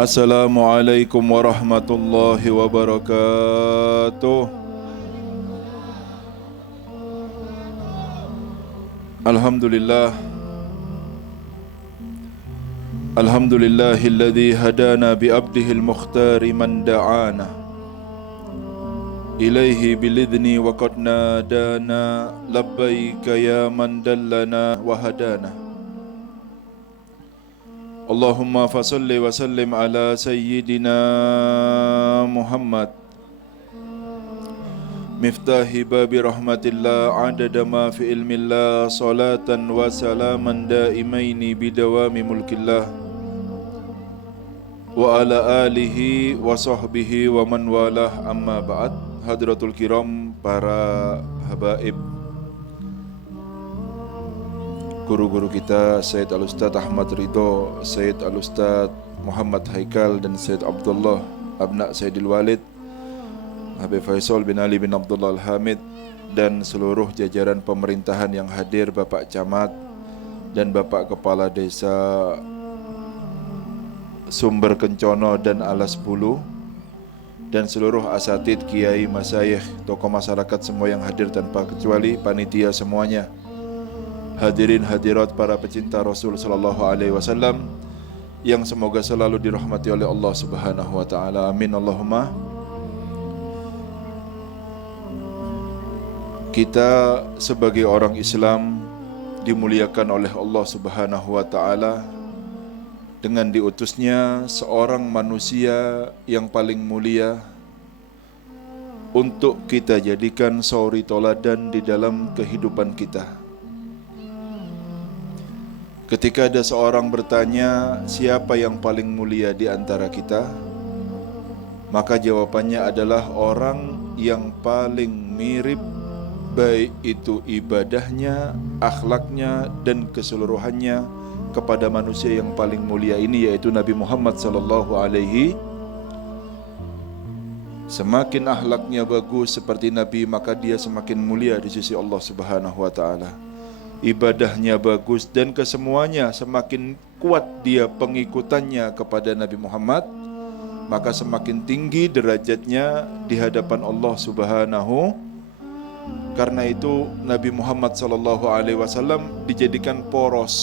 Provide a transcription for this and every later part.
Assalamualaikum warahmatullahi wabarakatuh. Alhamdulillah. Alhamdulillahilladzi hadana bi'abdihil mukhtari man da'ana ilaihi bilidni wa qad nadana labbaika ya man dallana wa hadana. Allahumma fasalli wa sallim ala sayyidina Muhammad miftahi babi rahmatillah adada ma fi ilmillah salatan wa salaman daimaini bidawami mulkillah wa ala alihi wa sahbihi wa man walah amma ba'd. Hadratul kiram, para habaib, guru-guru kita Sayyid Al-Ustadz Ahmad Ridho, Sayyid Al-Ustadz Muhammad Haikal dan Sayyid Abdullah Abna Sayyidil Walid, Habib Faisal bin Ali bin Abdullah Al-Hamid, dan seluruh jajaran pemerintahan yang hadir, Bapak Camat dan Bapak Kepala Desa Sumber Kencono dan Alas Bulu, dan seluruh asatid, kiai, masyayikh, tokoh masyarakat semua yang hadir tanpa kecuali, panitia semuanya, hadirin hadirat para pecinta Rasul sallallahu alaihi wasallam yang semoga selalu dirahmati oleh Allah Subhanahu wa taala. Amin Allahumma. Kita sebagai orang Islam dimuliakan oleh Allah Subhanahu wa taala dengan diutusnya seorang manusia yang paling mulia untuk kita jadikan suri toladan di dalam kehidupan kita. Ketika ada seorang bertanya, siapa yang paling mulia di antara kita? Maka jawabannya adalah orang yang paling mirip, baik itu ibadahnya, akhlaknya, dan keseluruhannya kepada manusia yang paling mulia ini, yaitu Nabi Muhammad sallallahu alaihi. Semakin akhlaknya bagus seperti Nabi, maka dia semakin mulia di sisi Allah Subhanahu wa taala. Ibadahnya bagus dan kesemuanya semakin kuat dia pengikutannya kepada Nabi Muhammad, maka semakin tinggi derajatnya di hadapan Allah Subhanahu. Karena itu Nabi Muhammad SAW dijadikan poros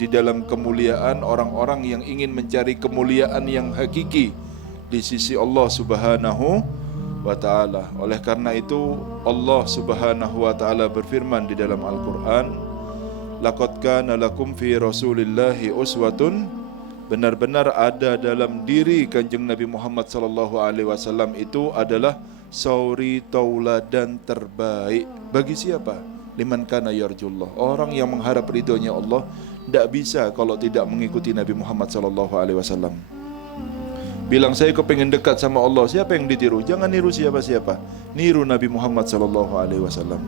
di dalam kemuliaan orang-orang yang ingin mencari kemuliaan yang hakiki di sisi Allah Subhanahu wa ta'ala. Oleh karena itu Allah Subhanahu wa ta'ala berfirman di dalam Al-Quran, laqad kana lakum fi rasulillahi uswatun, benar-benar ada dalam diri Kanjeng Nabi Muhammad SAW itu adalah suri tauladan terbaik. Bagi siapa? Liman kana yarjullah, orang yang mengharap ridhonya Allah. Tidak bisa kalau tidak mengikuti Nabi Muhammad SAW. Bilang saya kepingin dekat sama Allah, siapa yang ditiru? Jangan niru siapa-siapa, niru Nabi Muhammad SAW.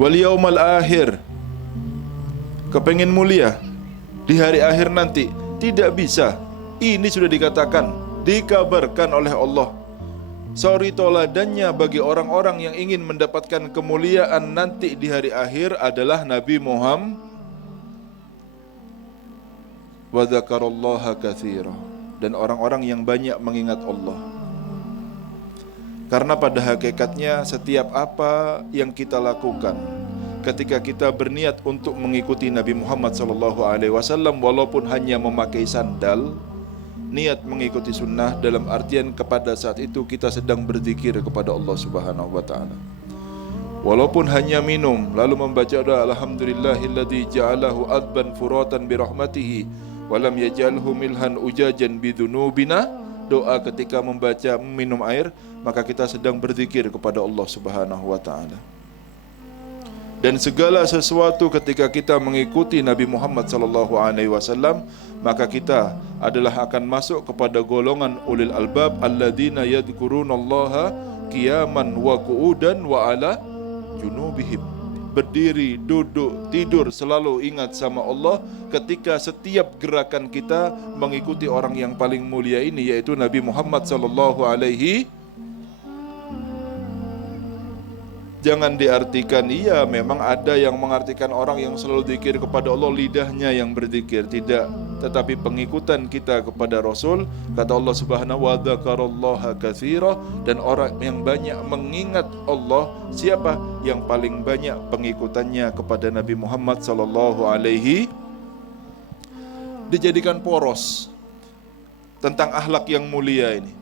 Wal yaumal akhir, kepingin mulia di hari akhir nanti, tidak bisa. Ini sudah dikatakan, dikabarkan oleh Allah. Suri toladannya bagi orang-orang yang ingin mendapatkan kemuliaan nanti di hari akhir adalah Nabi Muhammad. Wa dzakarallaha katsira, dan orang-orang yang banyak mengingat Allah. Karena pada hakikatnya setiap apa yang kita lakukan ketika kita berniat untuk mengikuti Nabi Muhammad SAW, walaupun hanya memakai sandal, niat mengikuti sunnah dalam artian kepada saat itu kita sedang berzikir kepada Allah Subhanahu wa ta'ala. Walaupun hanya minum lalu membaca doa alhamdulillahilladzi ja'alahu adban furatan birahmatihi walam yaj'alhu milhan ujajan bidunubina, doa ketika membaca minum air, maka kita sedang berzikir kepada Allah Subhanahu wa ta'ala. Dan segala sesuatu ketika kita mengikuti Nabi Muhammad SAW, maka kita adalah akan masuk kepada golongan ulil albab alladzina yadhkurunallaha qiyaman wa qu'udan wa ala junubihim. Berdiri, duduk, tidur selalu ingat sama Allah ketika setiap gerakan kita mengikuti orang yang paling mulia ini, yaitu Nabi Muhammad SAW. Jangan diartikan, memang ada yang mengartikan orang yang selalu zikir kepada Allah lidahnya yang berzikir. Tidak. tetapi pengikutan kita kepada Rasul, kata Allah Subhanahu wa dzakarallaha katsira, dan orang yang banyak mengingat Allah, siapa? Yang paling banyak pengikutannya kepada Nabi Muhammad sallallahu alaihi, dijadikan poros tentang akhlak yang mulia ini.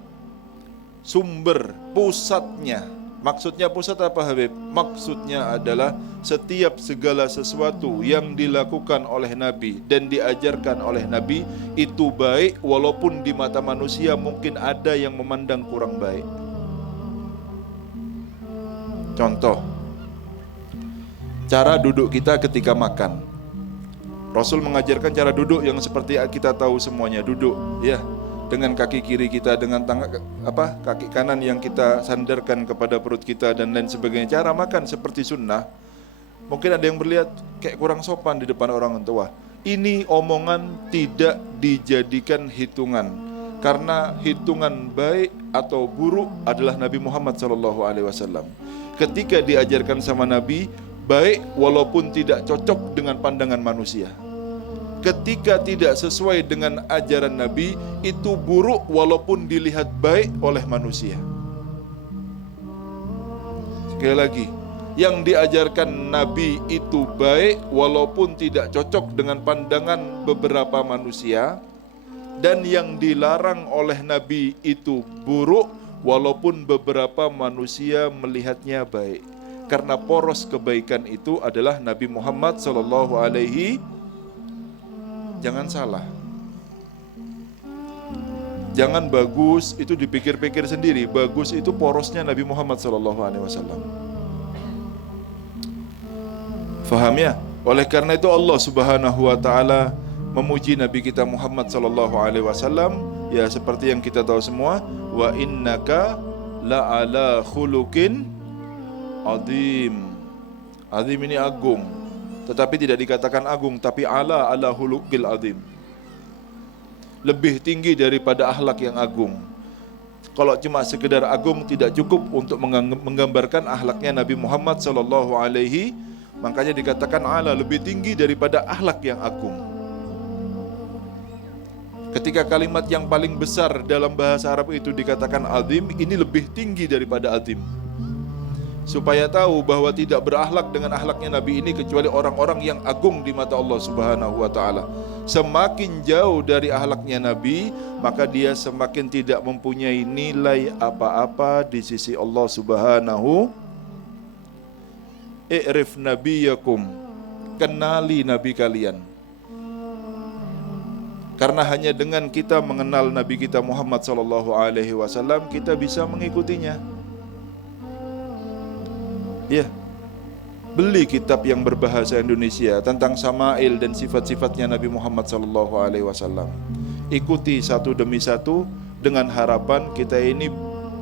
Sumber pusatnya, maksudnya pusat apa Habib? Maksudnya adalah setiap segala sesuatu yang dilakukan oleh Nabi dan diajarkan oleh Nabi itu baik, walaupun di mata manusia mungkin ada yang memandang kurang baik. Contoh, cara duduk kita ketika makan. Rasul mengajarkan cara duduk yang seperti kita tahu semuanya, duduk ya, dengan kaki kiri kita, dengan kaki kanan yang kita sandarkan kepada perut kita dan lain sebagainya. Cara makan seperti sunnah. Mungkin ada yang berlihat kayak kurang sopan di depan orang tua. Ini omongan tidak dijadikan hitungan, karena hitungan baik atau buruk adalah Nabi Muhammad SAW. Ketika diajarkan sama Nabi, baik walaupun tidak cocok dengan pandangan manusia. Ketika tidak sesuai dengan ajaran Nabi, itu buruk walaupun dilihat baik oleh manusia. Sekali lagi, yang diajarkan Nabi itu baik walaupun tidak cocok dengan pandangan beberapa manusia, dan yang dilarang oleh Nabi itu buruk walaupun beberapa manusia melihatnya baik. Karena poros kebaikan itu adalah Nabi Muhammad SAW. Jangan salah, jangan bagus itu dipikir-pikir sendiri. Bagus itu porosnya Nabi Muhammad SAW. Faham ya? Oleh karena itu Allah Subhanahu wa taala memuji Nabi kita Muhammad SAW, ya seperti yang kita tahu semua, wa innaka la'ala khuluqin azim. Azim ini agung, tetapi tidak dikatakan agung, tapi ala khuluqil azim, lebih tinggi daripada akhlak yang agung. Kalau cuma sekedar agung tidak cukup untuk menggambarkan akhlaknya Nabi Muhammad SAW. Makanya dikatakan ala, lebih tinggi daripada akhlak yang agung. Ketika kalimat yang paling besar dalam bahasa Arab itu dikatakan azim, ini lebih tinggi daripada azim. Supaya tahu bahwa tidak berakhlak dengan akhlaknya Nabi ini kecuali orang-orang yang agung di mata Allah Subhanahu wa taala. Semakin jauh dari akhlaknya Nabi, maka dia semakin tidak mempunyai nilai apa-apa di sisi Allah Subhanahu. I'rif nabiyakum, kenali nabi kalian. Karena hanya dengan kita mengenal Nabi kita Muhammad SAW, kita bisa mengikutinya. Ya, beli kitab yang berbahasa Indonesia tentang Sama'il dan sifat-sifatnya Nabi Muhammad SAW. Ikuti satu demi satu dengan harapan kita ini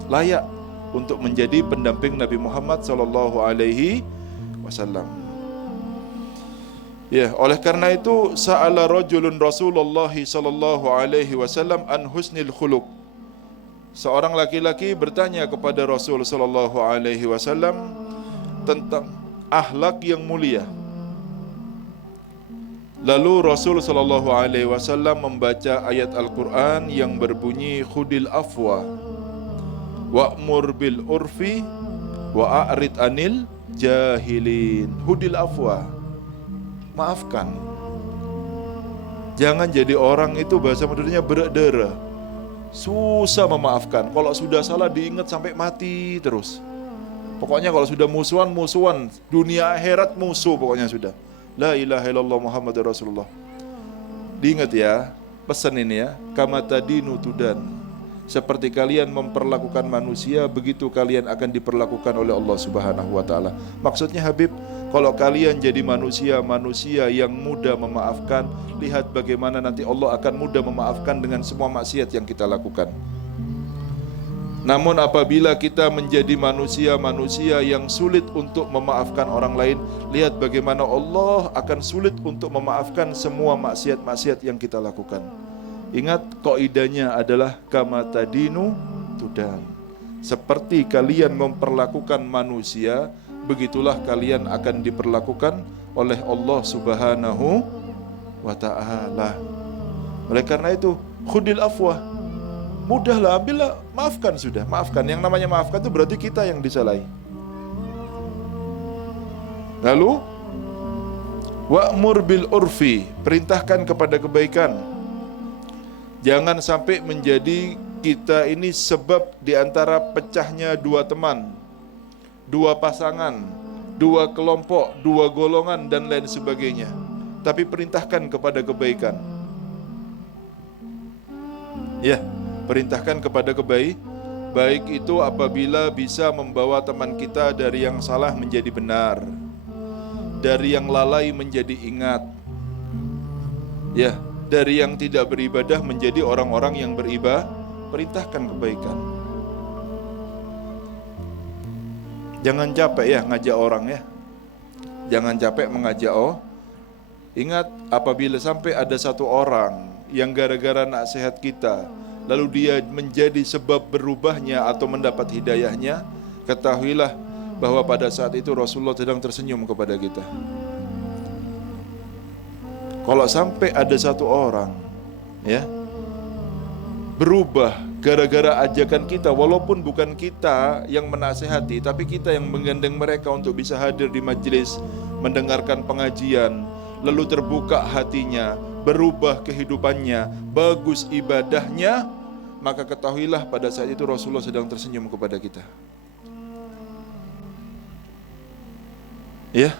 layak untuk menjadi pendamping Nabi Muhammad SAW. Ya, oleh karena itu sa'ala rajulun Rasulullah SAW an husnil khuluq. Seorang laki-laki bertanya kepada Rasul SAW tentang akhlak yang mulia. Lalu Rasul SAW membaca ayat Al-Quran yang berbunyi khudil afwa wa'mur bil urfi wa'arid anil jahilin. Khudil afwa, maafkan. Jangan jadi orang itu bahasa modernnya berak-dera, susah memaafkan. Kalau sudah salah diingat sampai mati terus. Pokoknya kalau sudah musuhan, dunia akhirat musuh pokoknya sudah. La ilaha illallah Muhammadur Rasulullah. Diingat ya, pesan ini ya, kama tadinu tudan. Seperti kalian memperlakukan manusia, begitu kalian akan diperlakukan oleh Allah Subhanahu wa taala. Maksudnya Habib, kalau kalian jadi manusia yang mudah memaafkan, lihat bagaimana nanti Allah akan mudah memaafkan dengan semua maksiat yang kita lakukan. Namun apabila kita menjadi manusia yang sulit untuk memaafkan orang lain, lihat bagaimana Allah akan sulit untuk memaafkan semua maksiat-maksiat yang kita lakukan. Ingat, kaidahnya adalah kama tadinu tudan. Seperti kalian memperlakukan manusia, begitulah kalian akan diperlakukan oleh Allah Subhanahu wa ta'ala. Oleh karena itu, khudil afwa, mudahlah, ambillah, maafkan sudah, maafkan. Yang namanya maafkan itu berarti kita yang disalahi. Lalu wa'mur bil urfi, perintahkan kepada kebaikan. Jangan sampai menjadi kita ini sebab diantara pecahnya dua teman, dua pasangan, dua kelompok, dua golongan dan lain sebagainya. Tapi perintahkan kepada kebaikan. Ya, perintahkan kepada baik itu apabila bisa membawa teman kita dari yang salah menjadi benar, dari yang lalai menjadi ingat, ya, dari yang tidak beribadah menjadi orang-orang yang beribadah. Perintahkan kebaikan. Jangan capek ya ngajak orang ya. Jangan capek mengajak. Ingat, apabila sampai ada satu orang yang gara-gara nasihat kita, lalu dia menjadi sebab berubahnya atau mendapat hidayahnya, ketahuilah bahwa pada saat itu Rasulullah sedang tersenyum kepada kita. Kalau sampai ada satu orang ya berubah gara-gara ajakan kita, walaupun bukan kita yang menasehati, tapi kita yang menggandeng mereka untuk bisa hadir di majelis, mendengarkan pengajian, lalu terbuka hatinya, berubah kehidupannya, bagus ibadahnya, maka ketahuilah pada saat itu Rasulullah sedang tersenyum kepada kita. Ya.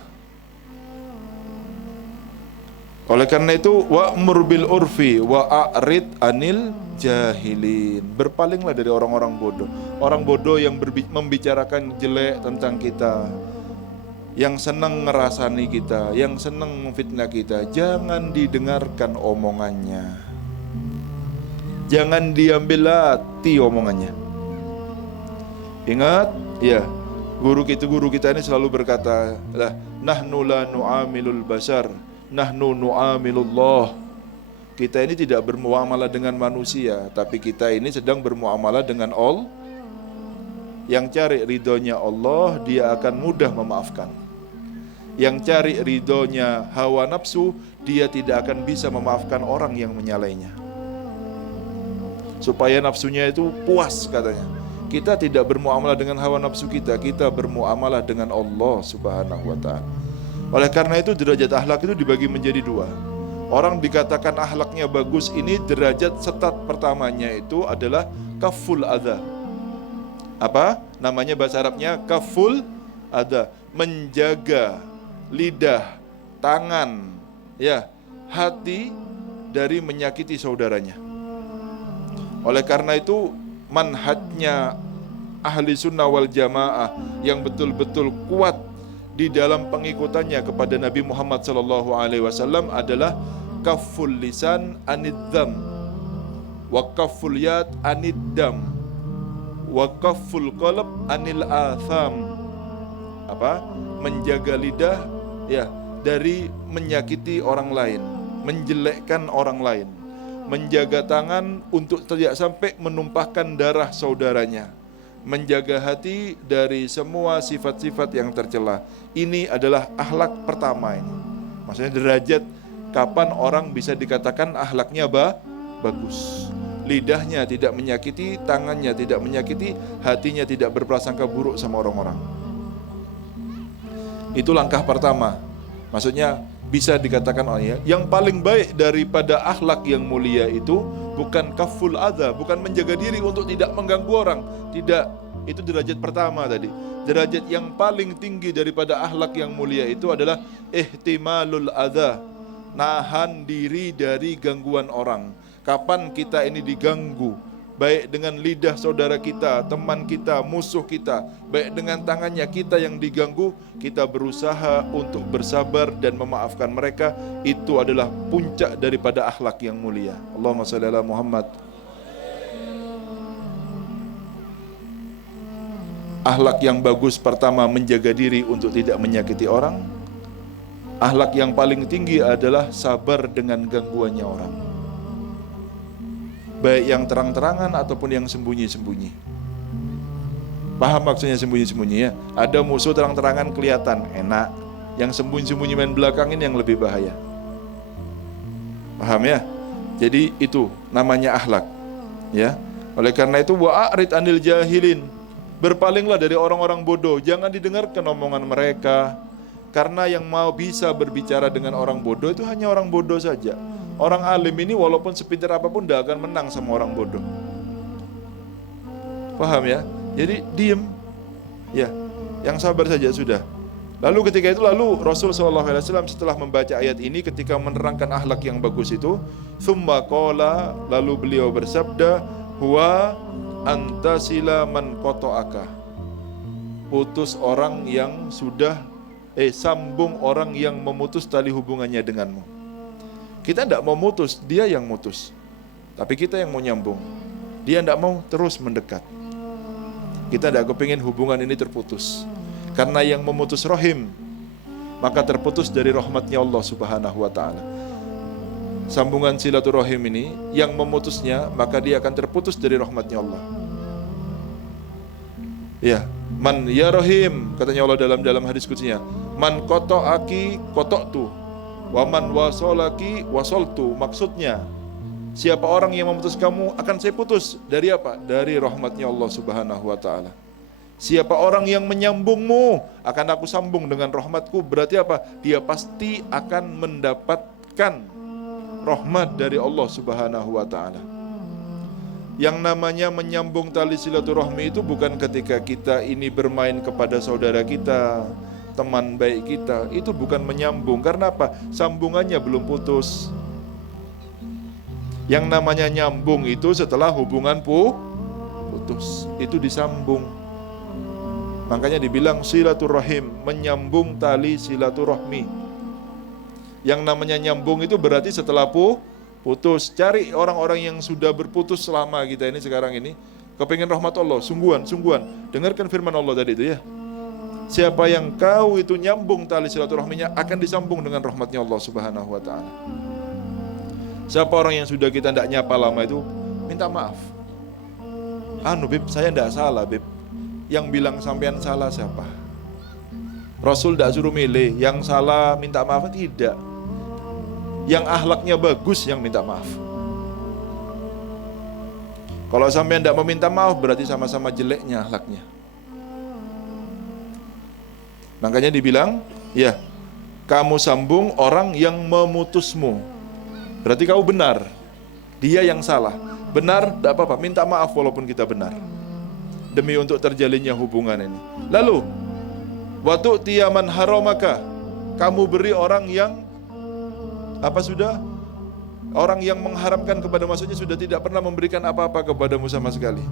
Oleh karena itu, wa'mur bil urfi wa'arid anil jahilin. Berpalinglah dari orang-orang bodoh. Orang bodoh yang membicarakan jelek tentang kita, yang senang ngerasani kita, yang senang memfitnah kita. Jangan didengarkan omongannya, jangan diambil hati omongannya. Ingat, ya, guru kita ini selalu berkata, nahnu la nu'amilul basar, nahnu nu'amilullah. Kita ini tidak bermuamalah dengan manusia, tapi kita ini sedang bermuamalah dengan Allah. Yang cari ridhonya Allah, dia akan mudah memaafkan. Yang cari ridhonya hawa nafsu, dia tidak akan bisa memaafkan orang yang menyalainya. Supaya nafsunya itu puas katanya. Kita tidak bermuamalah dengan hawa nafsu kita, kita bermuamalah dengan Allah Subhanahu wa ta'ala. Oleh karena itu derajat akhlak itu dibagi menjadi dua. Orang dikatakan akhlaknya bagus ini derajat start pertamanya itu adalah kaful adha. Apa namanya bahasa Arabnya? Kaful adha, menjaga lidah, tangan, ya, hati dari menyakiti saudaranya. Oleh karena itu manhajnya ahli sunnah wal jamaah yang betul-betul kuat di dalam pengikutannya kepada Nabi Muhammad SAW adalah kaful lisan anidzam, wa kaful yad aniddam, wa kaful qalb anil atham. Apa? Menjaga lidah ya dari menyakiti orang lain, menjelekkan orang lain. Menjaga tangan untuk tidak sampai menumpahkan darah saudaranya. Menjaga hati dari semua sifat-sifat yang tercela. Ini adalah akhlak pertama ini. Maksudnya derajat kapan orang bisa dikatakan akhlaknya bagus. Lidahnya tidak menyakiti, tangannya tidak menyakiti, hatinya tidak berprasangka buruk sama orang-orang. Itu langkah pertama. Maksudnya bisa dikatakan yang paling baik daripada akhlak yang mulia itu bukan kaful adha, bukan menjaga diri untuk tidak mengganggu orang. Tidak, itu derajat pertama tadi. Derajat yang paling tinggi daripada akhlak yang mulia itu adalah ihtimalul adha, nahan diri dari gangguan orang. Kapan kita ini diganggu, baik dengan lidah saudara kita, teman kita, musuh kita, baik dengan tangannya kita yang diganggu, kita berusaha untuk bersabar dan memaafkan mereka. Itu adalah puncak daripada akhlak yang mulia. Allahumma shalli ala Muhammad. Akhlak yang bagus pertama menjaga diri untuk tidak menyakiti orang. Akhlak yang paling tinggi adalah sabar dengan gangguannya orang, baik yang terang-terangan ataupun yang sembunyi-sembunyi. Paham maksudnya sembunyi-sembunyi ya? Ada musuh terang-terangan kelihatan enak, yang sembunyi-sembunyi main belakang ini yang lebih bahaya. Paham ya? Jadi itu namanya akhlak, ya. Oleh karena itu wa'arid anil jahilin, berpalinglah dari orang-orang bodoh, jangan didengarkan omongan mereka. Karena yang mau bisa berbicara dengan orang bodoh itu hanya orang bodoh saja. Orang alim ini walaupun sepintar apapun tidak akan menang sama orang bodoh. Paham ya? Jadi diem, ya, yang sabar saja sudah. Lalu ketika itu Rasul SAW setelah membaca ayat ini, ketika menerangkan akhlak yang bagus itu, thumma qala, lalu beliau bersabda, huwa antasila man qata'aka, putus orang yang sudah sambung orang yang memutus tali hubungannya denganmu. Kita tidak mau mutus, dia yang mutus, tapi kita yang mau nyambung. Dia tidak mau terus mendekat. Kita tidak kepingin hubungan ini terputus. Karena yang memutus rahim, maka terputus dari rahmatnya Allah Subhanahu wa ta'ala. Sambungan silaturahim ini, yang memutusnya, maka dia akan terputus dari rahmatnya Allah. Ya, man ya rahim, katanya Allah dalam hadis qudsiynya, man qata'aki qata'tu, wa man wasolaki wasoltu. Maksudnya, siapa orang yang memutus kamu akan saya putus. Dari apa? Dari rahmatnya Allah Subhanahu wa ta'ala. Siapa orang yang menyambungmu akan aku sambung dengan rahmatku. Berarti apa? Dia pasti akan mendapatkan rahmat dari Allah Subhanahu wa ta'ala. Yang namanya menyambung tali silaturahmi itu bukan ketika kita ini bermain kepada saudara kita, teman baik kita. Itu bukan menyambung. Karena apa? Sambungannya belum putus. Yang namanya nyambung itu setelah hubungan putus, itu disambung. Makanya dibilang silaturahim, menyambung tali silaturahmi. Yang namanya nyambung itu berarti setelah putus. Cari orang-orang yang sudah berputus selama kita ini sekarang ini, kepengen rahmat Allah, sungguhan. Dengarkan firman Allah tadi itu ya. Siapa yang kau itu nyambung tali silaturahminya akan disambung dengan rahmatnya Allah Subhanahu wa ta'ala. Siapa orang yang sudah kita tidak nyapa lama itu, minta maaf. Beb, saya tidak salah, Beb. Yang bilang sampean salah siapa? Rasul tidak suruh milih, yang salah minta maaf, tidak. Yang akhlaknya bagus yang minta maaf. Kalau sampean tidak meminta maaf, berarti sama-sama jeleknya akhlaknya. Makanya dibilang, ya, kamu sambung orang yang memutusmu. Berarti kau benar, dia yang salah. Benar, tidak apa-apa, minta maaf walaupun kita benar, demi untuk terjalinnya hubungan ini. Lalu, watu tiyaman haramaka, kamu beri orang yang orang yang mengharamkan kepada, maksudnya sudah tidak pernah memberikan apa-apa kepadamu sama sekali.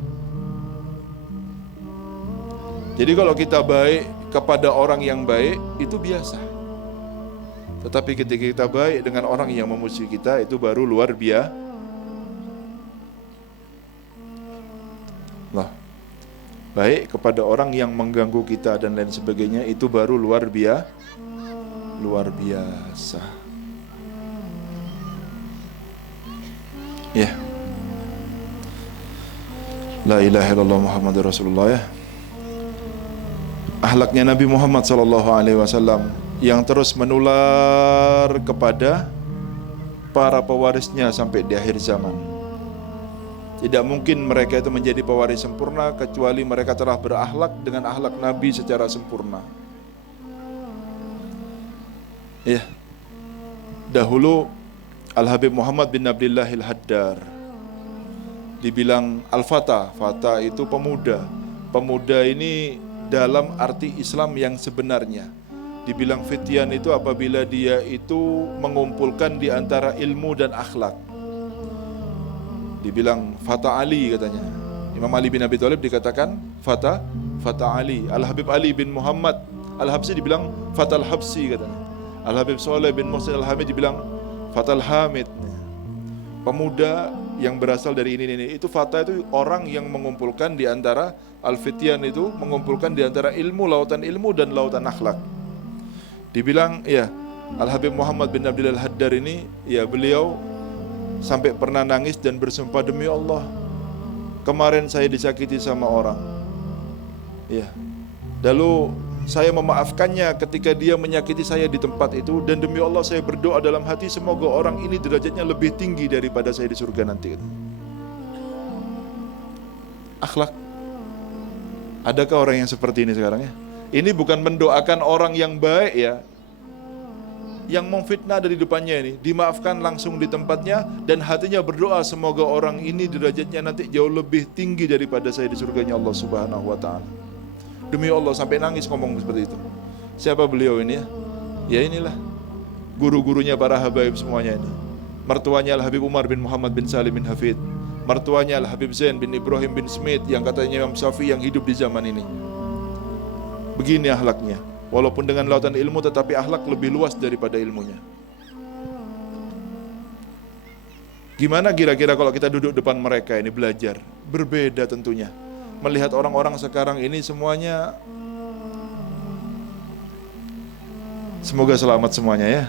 Jadi kalau kita baik kepada orang yang baik, itu biasa. Tetapi ketika kita baik dengan orang yang memusuhi kita, itu baru luar biasa. Baik kepada orang yang mengganggu kita dan lain sebagainya, itu baru luar biasa. Ya. La ilaha illallah Muhammadur Rasulullah, ya. Akhlaknya Nabi Muhammad SAW yang terus menular kepada para pewarisnya sampai di akhir zaman. Tidak mungkin mereka itu menjadi pewaris sempurna kecuali mereka telah berakhlak dengan akhlak Nabi secara sempurna. Ya. Dahulu Al-Habib Muhammad bin Abdullah Al-Haddar dibilang Al-Fata. Fata itu pemuda. Pemuda ini dalam arti Islam yang sebenarnya. Dibilang fityan itu apabila dia itu mengumpulkan di antara ilmu dan akhlak. Dibilang Fata Ali katanya. Imam Ali bin Abi Thalib dikatakan Fata Ali. Al-Habib Ali bin Muhammad Al-Habsi dibilang Fata Al-Habsi katanya. Al-Habib Soleh bin Muhsin Al-Hamid dibilang Fata Al-Hamid. Pemuda yang berasal dari ini. Itu Fata itu orang yang mengumpulkan di antara Al-Fityan itu mengumpulkan di antara ilmu, lautan ilmu dan lautan akhlak. Dibilang ya Al-Habib Muhammad bin Abdullah Al-Haddar ini, ya beliau sampai pernah nangis dan bersumpah, demi Allah, kemarin saya disakiti sama orang. Ya. Lalu saya memaafkannya ketika dia menyakiti saya di tempat itu, dan demi Allah saya berdoa dalam hati semoga orang ini derajatnya lebih tinggi daripada saya di surga nanti. Akhlak. Adakah orang yang seperti ini sekarang ya? Ini bukan mendoakan orang yang baik ya, yang memfitnah dari depannya ini, dimaafkan langsung di tempatnya, dan hatinya berdoa semoga orang ini derajatnya nanti jauh lebih tinggi daripada saya di surganya Allah Subhanahu wa ta'ala. Demi Allah, sampai nangis ngomong seperti itu. Siapa beliau ini ya? Ya inilah guru-gurunya para habaib semuanya ini. Mertuanya Al-Habib Umar bin Muhammad bin Salim bin Hafid, mertuanya Al-Habib Zain bin Ibrahim bin Smith, yang katanya Imam Syafi'i yang hidup di zaman ini. Begini akhlaknya. Walaupun dengan lautan ilmu, tetapi akhlak lebih luas daripada ilmunya. Gimana kira-kira kalau kita duduk depan mereka ini belajar? Berbeda tentunya. Melihat orang-orang sekarang ini semuanya, semoga selamat semuanya ya.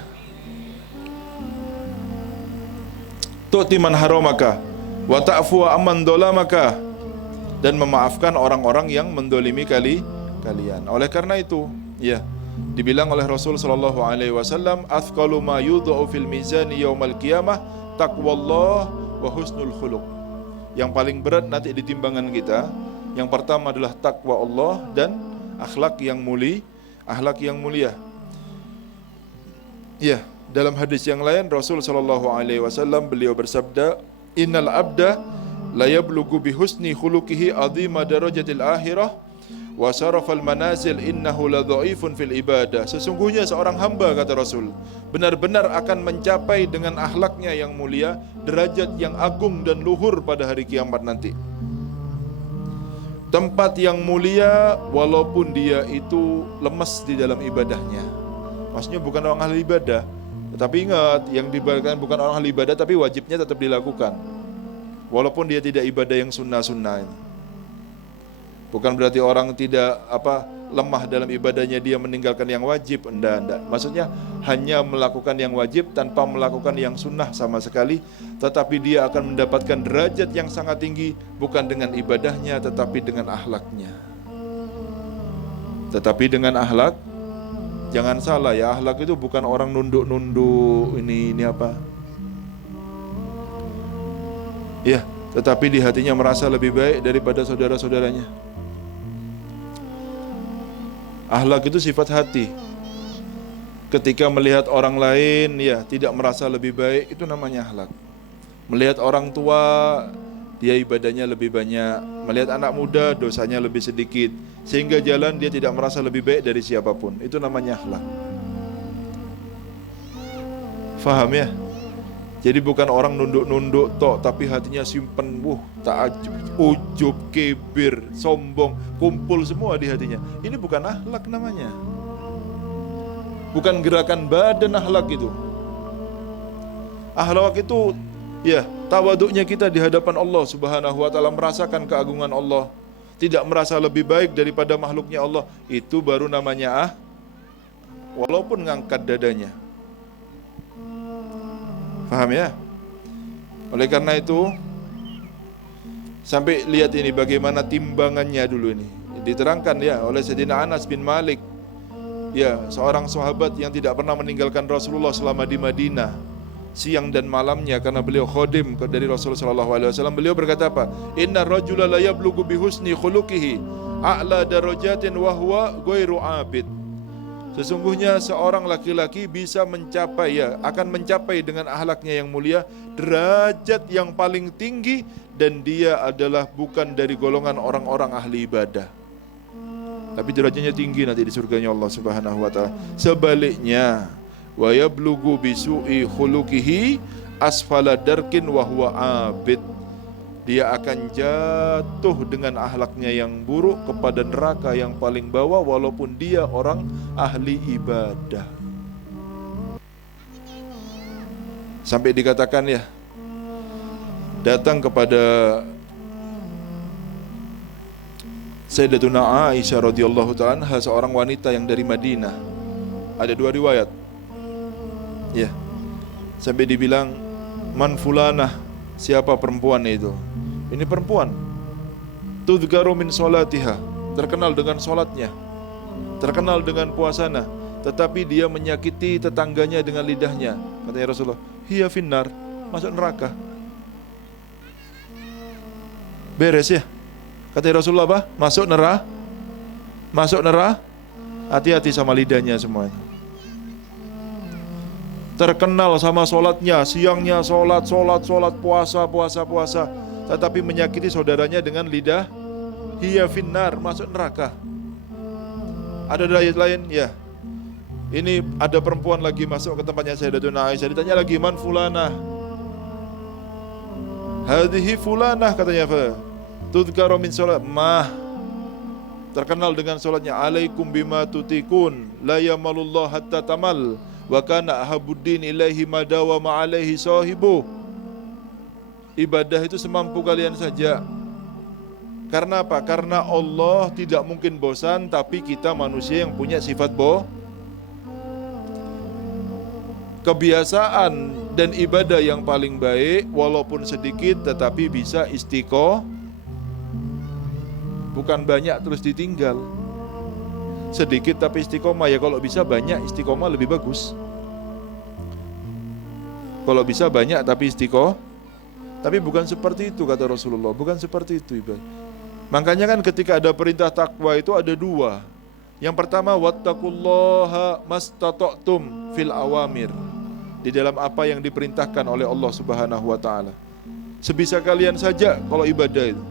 Tu'ti man haramaka wa ta'fu amman dolamaka, dan memaafkan orang-orang yang mendolimi kalian. Oleh karena itu, ya, dibilang oleh Rasul sallallahu alaihi wasallam, athqalu ma yudha'u fil mizan yaumal qiyamah taqwallah wa husnul khuluq. Yang paling berat nanti di timbangan kita, yang pertama adalah takwa Allah dan akhlak yang mulia. Ya, dalam hadis yang lain Rasul sallallahu alaihi wasallam beliau bersabda, innal abda la yablughu bi husni khuluqihi azima darajatil akhirah wa sarafal manazil innahu la dhaifun fil ibadah. Sesungguhnya seorang hamba, kata Rasul, benar-benar akan mencapai dengan akhlaknya yang mulia derajat yang agung dan luhur pada hari kiamat nanti. Tempat yang mulia walaupun dia itu lemes di dalam ibadahnya. Maksudnya bukan orang ahli ibadah, tetapi ingat, yang diberitakan bukan orang ahli ibadah tapi wajibnya tetap dilakukan. Walaupun dia tidak ibadah yang sunnah-sunnah. Bukan berarti orang tidak lemah dalam ibadahnya dia meninggalkan yang wajib. Enggak. Maksudnya hanya melakukan yang wajib tanpa melakukan yang sunnah sama sekali, tetapi dia akan mendapatkan derajat yang sangat tinggi, bukan dengan ibadahnya tetapi dengan akhlaknya. Tetapi dengan akhlak, jangan salah ya, akhlak itu bukan orang nunduk-nunduk ini apa. Ya, tetapi di hatinya merasa lebih baik daripada saudara-saudaranya. Akhlak itu sifat hati. Ketika melihat orang lain ya tidak merasa lebih baik, itu namanya akhlak. Melihat orang tua, dia ibadahnya lebih banyak. Melihat anak muda, dosanya lebih sedikit, sehingga jalan dia tidak merasa lebih baik dari siapapun. Itu namanya akhlak. Faham ya? Jadi bukan orang nunduk-nunduk tok, tapi hatinya simpen, ta'ajub, ujub, kibir, sombong, kumpul semua di hatinya. Ini bukan akhlak namanya. Bukan gerakan badan akhlak itu. Akhlak itu ya tawaduknya kita di hadapan Allah Subhanahu wa ta'ala, merasakan keagungan Allah, tidak merasa lebih baik daripada makhluknya Allah. Itu baru namanya walaupun ngangkat dadanya. Paham ya? Oleh karena itu, sampai lihat ini bagaimana timbangannya dulu ini. Diterangkan ya oleh Sayyidina Anas bin Malik. Ya, seorang sahabat yang tidak pernah meninggalkan Rasulullah selama di Madinah, siang dan malamnya, karena beliau khodim dari Rasulullah sallallahu alaihi wasallam. Beliau berkata apa? Inna rajula la yablughu bi husni khuluqihi a'la darajatin wa huwa ghairu 'abid. Sesungguhnya seorang laki-laki bisa mencapai akan mencapai dengan akhlaknya yang mulia derajat yang paling tinggi, dan dia adalah bukan dari golongan orang-orang ahli ibadah. Tapi derajatnya tinggi nanti di surganya Allah Subhanahu wa taala. Sebaliknya, wa yablughu bi su'i khuluqihi asfala darkin wa huwa abid. Dia akan jatuh dengan akhlaknya yang buruk kepada neraka yang paling bawah walaupun dia orang ahli ibadah. Sampai dikatakan ya, datang kepada Sayyidatuna Aisyah radhiyallahu ta'ala anha, seorang wanita yang dari Madinah. Ada dua riwayat. Ya. Sampai dibilang, man fulanah, siapa perempuan itu? Ini perempuan. Tudhkaru min salatiha, terkenal dengan salatnya. terkenal dengan puasana, tetapi dia menyakiti tetangganya dengan lidahnya. Katanya Rasulullah, hiya finnar, masuk neraka. Beres ya. Katanya Rasulullah apa? Masuk neraka. Masuk neraka. Hati-hati sama lidahnya semuanya. Terkenal sama sholatnya, siangnya sholat, puasa, tetapi menyakiti saudaranya dengan lidah, hiya finnar, masuk neraka. Ada ayat lain, ya. Ini ada perempuan lagi masuk ke tempatnya Sayyidatuna Aisyah, ditanya lagi, man fulanah? Hadhihi fulanah, katanya, tudhkaru min sholat, terkenal dengan sholatnya, alaikum bima tutikun, la yamalullah hatta tamal, wa kana ahabuddin ilaihi madawa ma'alaihi sahibu. Ibadah itu semampu kalian saja. Karena apa? Karena Allah tidak mungkin bosan, tapi kita manusia yang punya sifat kebiasaan dan ibadah yang paling baik walaupun sedikit tetapi bisa istiqomah, bukan banyak terus ditinggal. Sedikit tapi istiqomah, ya kalau bisa banyak istiqomah lebih bagus. Kalau bisa banyak tapi istiqomah, tapi bukan seperti itu kata Rasulullah, bukan seperti itu ibadah. Makanya kan ketika ada perintah takwa itu ada dua. Yang pertama, wattaqullaha mastata'tum fil awamir, di dalam apa yang diperintahkan oleh Allah Subhanahu wa taala. Sebisa kalian saja kalau ibadah itu.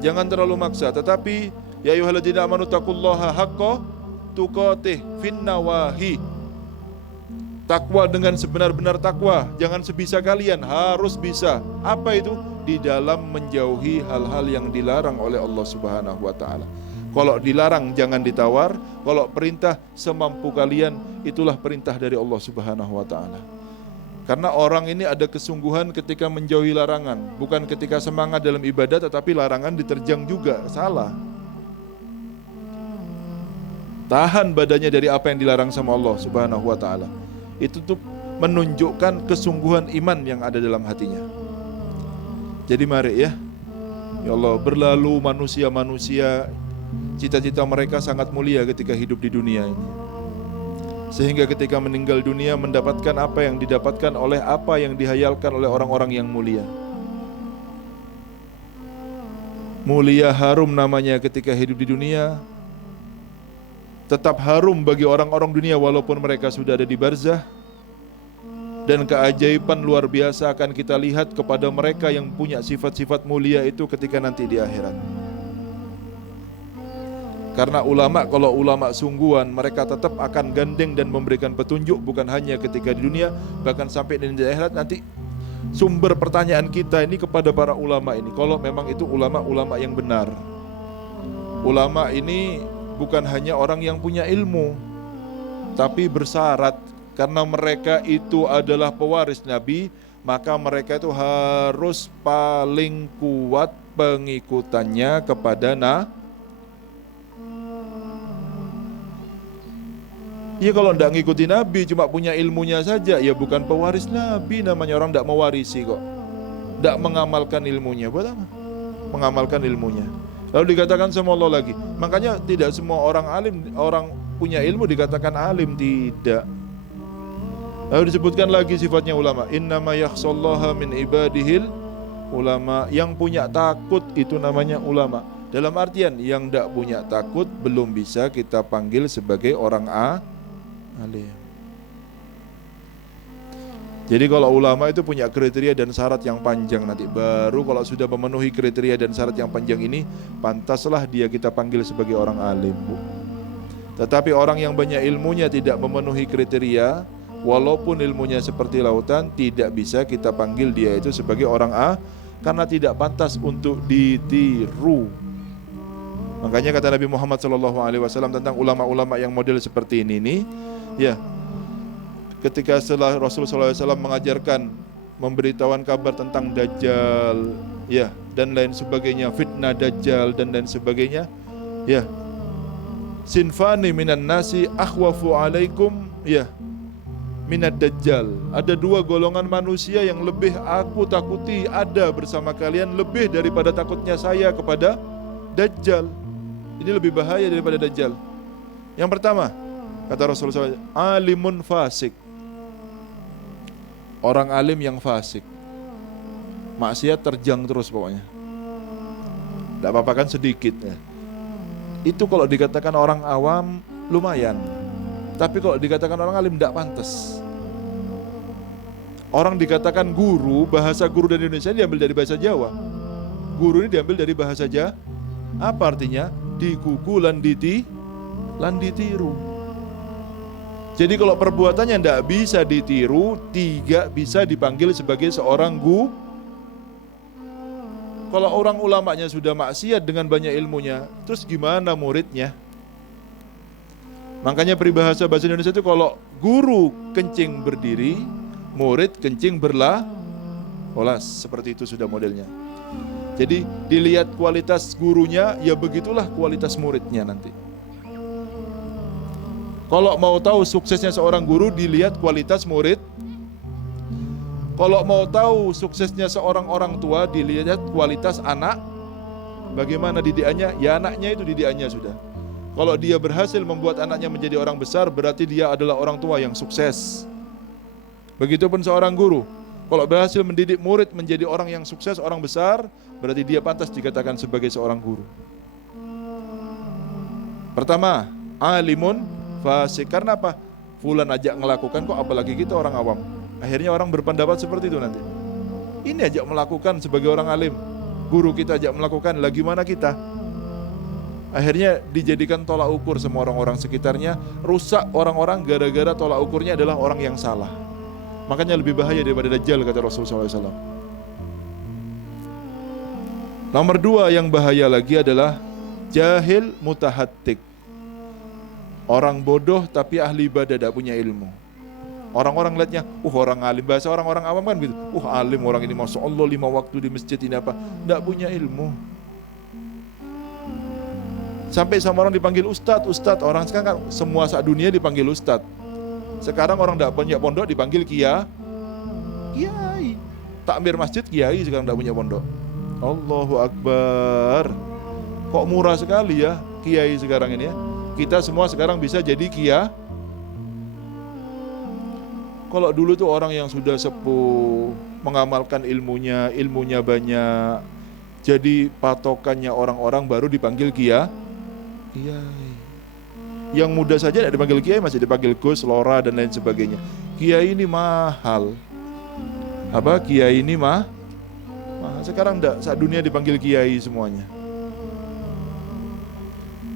Jangan terlalu maksa, tetapi ya ayyuhalladzina amanu taqullaha haqqa tuqatih fin nawahi. Takwa dengan sebenar-benar takwa, jangan sebisa kalian, harus bisa. Apa itu? Di dalam menjauhi hal-hal yang dilarang oleh Allah Subhanahu wa taala. Kalau dilarang jangan ditawar, kalau perintah semampu kalian, itulah perintah dari Allah Subhanahu wa taala. Karena orang ini ada kesungguhan ketika menjauhi larangan, bukan ketika semangat dalam ibadah tetapi larangan diterjang juga, salah. Tahan badannya dari apa yang dilarang sama Allah Subhanahu wa taala. Itu tuh menunjukkan kesungguhan iman yang ada dalam hatinya. Jadi mari ya Allah, berlalu manusia-manusia, cita-cita mereka sangat mulia ketika hidup di dunia ini, sehingga ketika meninggal dunia mendapatkan apa yang didapatkan oleh apa yang dihayalkan oleh orang-orang yang mulia. Mulia, harum namanya ketika hidup di dunia, tetap harum bagi orang-orang dunia walaupun mereka sudah ada di barzah. Dan keajaiban luar biasa akan kita lihat kepada mereka yang punya sifat-sifat mulia itu ketika nanti di akhirat. Karena ulama, kalau ulama sungguhan, mereka tetap akan gandeng dan memberikan petunjuk, bukan hanya ketika di dunia, bahkan sampai di akhirat nanti. Sumber pertanyaan kita ini kepada para ulama ini, kalau memang itu ulama-ulama yang benar. Ulama ini bukan hanya orang yang punya ilmu, tapi bersyarat. Karena mereka itu adalah pewaris Nabi, maka mereka itu harus paling kuat pengikutannya kepada Ya kalau tidak ngikuti Nabi, cuma punya ilmunya saja, ya bukan pewaris Nabi namanya, orang tidak mewarisi kok. Tidak mengamalkan ilmunya, buat apa? Mengamalkan ilmunya. Lalu dikatakan sama Allah lagi, makanya tidak semua orang alim, orang punya ilmu dikatakan alim, tidak. Lalu disebutkan lagi sifatnya ulama, innama yakhshallaha min ibadihil ulama, yang punya takut itu namanya ulama. Dalam artian yang tidak punya takut belum bisa kita panggil sebagai orang alim. Jadi kalau ulama itu punya kriteria dan syarat yang panjang, nanti baru kalau sudah memenuhi kriteria dan syarat yang panjang ini, pantaslah dia kita panggil sebagai orang alim, Bu. Tetapi orang yang banyak ilmunya tidak memenuhi kriteria, walaupun ilmunya seperti lautan, tidak bisa kita panggil dia itu sebagai orang karena tidak pantas untuk ditiru. Makanya kata Nabi Muhammad SAW tentang ulama-ulama yang model seperti ini nih, ya, ketika setelah Rasulullah SAW mengajarkan, memberitahuan kabar tentang Dajjal, ya, dan lain sebagainya, fitnah Dajjal dan lain sebagainya, ya, sinfani minan nasi akhwafu alaikum, ya, minad Dajjal. Ada dua golongan manusia yang lebih aku takuti ada bersama kalian lebih daripada takutnya saya kepada Dajjal. Ini lebih bahaya daripada Dajjal. Yang pertama, kata Rasulullah SAW, alimun fasik. Orang alim yang fasik, maksiat terjang terus pokoknya. Tidak apa-apa kan sedikit ya. Itu kalau dikatakan orang awam lumayan, tapi kalau dikatakan orang alim tidak pantas. Orang dikatakan guru, bahasa guru dari Indonesia diambil dari bahasa Jawa. Guru ini diambil dari bahasa Jawa. Apa artinya? Dikuku lan ditiru. Jadi kalau perbuatannya tidak bisa ditiru, tidak bisa dipanggil sebagai seorang guru. Kalau orang ulamanya sudah maksiat dengan banyak ilmunya, terus gimana muridnya? Makanya peribahasa bahasa Indonesia itu kalau guru kencing berdiri, murid kencing berlas. Seperti itu sudah modelnya. Jadi dilihat kualitas gurunya, ya begitulah kualitas muridnya nanti. Kalau mau tahu suksesnya seorang guru, dilihat kualitas murid. Kalau mau tahu suksesnya seorang orang tua, dilihat kualitas anak. Bagaimana didikannya? Ya anaknya itu didikannya sudah. Kalau dia berhasil membuat anaknya menjadi orang besar, berarti dia adalah orang tua yang sukses. Begitupun seorang guru, kalau berhasil mendidik murid menjadi orang yang sukses, orang besar, berarti dia pantas dikatakan sebagai seorang guru. Pertama, alimun fasik. Karena apa? Fulan ajak melakukan, kok apalagi kita orang awam. Akhirnya orang berpendapat seperti itu nanti. Ini ajak melakukan sebagai orang alim, guru kita ajak melakukan, lagi mana kita? Akhirnya dijadikan tolak ukur semua orang-orang sekitarnya. Rusak orang-orang gara-gara tolak ukurnya adalah orang yang salah. Makanya lebih bahaya daripada Dajjal, kata Rasulullah SAW. Nomor 2 yang bahaya lagi adalah jahil mutahattik. Orang bodoh tapi ahli ibadah, tidak punya ilmu. Orang-orang lihatnya, orang alim. Bahasa orang-orang awam kan gitu, alim orang ini, Masya Allah 5 waktu di masjid ini apa. Tidak punya ilmu. Sampai sama orang dipanggil ustadz. Orang sekarang kan semua saat dunia dipanggil ustadz. Sekarang orang tidak punya pondok dipanggil kiai. Takmir masjid kiai, sekarang tidak punya pondok. Allahu Akbar. Kok murah sekali ya kiai sekarang ini ya. Kita semua sekarang bisa jadi kiai. Kalau dulu tuh orang yang sudah sepuh, mengamalkan ilmunya banyak, jadi patokannya orang-orang baru dipanggil kiai. Yang muda saja tidak dipanggil kiai, masih dipanggil Gus, Lora dan lain sebagainya. Kiai ini mahal. Kiai ini mahal. Sekarang enggak, saat dunia dipanggil kiai semuanya.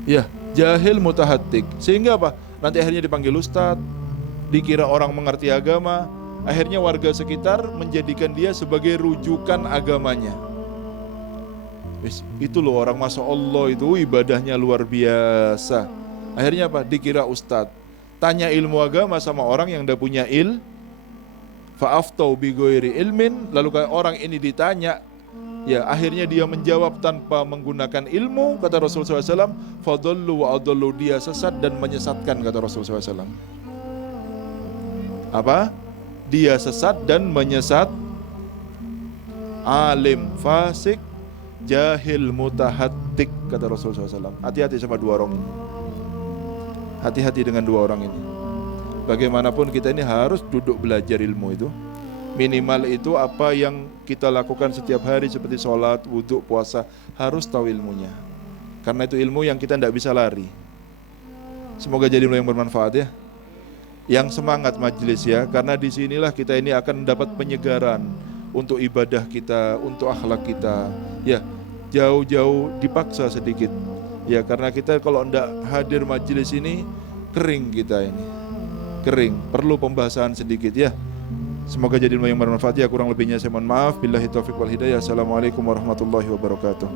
Ya, jahil mutahattik. Sehingga apa? Nanti akhirnya dipanggil ustadz, dikira orang mengerti agama. Akhirnya warga sekitar menjadikan dia sebagai rujukan agamanya. Itu loh orang, Masya Allah itu ibadahnya luar biasa. Akhirnya apa? Dikira ustadz. Tanya ilmu agama sama orang yang tidak punya fa'aftau bi ghairi ilmin. Lalu kalau orang ini ditanya, ya akhirnya dia menjawab tanpa menggunakan ilmu, kata Rasulullah SAW, fadallu wa adallu, dia sesat dan menyesatkan, kata Rasulullah SAW. Apa? Dia sesat dan menyesat. Alim fasik, jahil mutahattik, kata Rasulullah SAW. Hati-hati sama dua orang ini. Hati-hati dengan dua orang ini. Bagaimanapun kita ini harus duduk belajar ilmu itu. Minimal itu apa yang kita lakukan setiap hari seperti sholat, wudhu, puasa, harus tahu ilmunya. Karena itu ilmu yang kita tidak bisa lari. Semoga jadi ilmu yang bermanfaat ya. Yang semangat majelis ya, karena disinilah kita ini akan mendapat penyegaran untuk ibadah kita, untuk akhlak kita. Ya, jauh-jauh dipaksa sedikit. Ya, karena kita kalau tidak hadir majelis ini, kering kita ini. Kering, perlu pembahasan sedikit ya. Semoga jadi ilmu yang bermanfaat ya. Kurang lebihnya saya mohon maaf. Billahi taufiq wal hidayah. Assalamualaikum warahmatullahi wabarakatuh.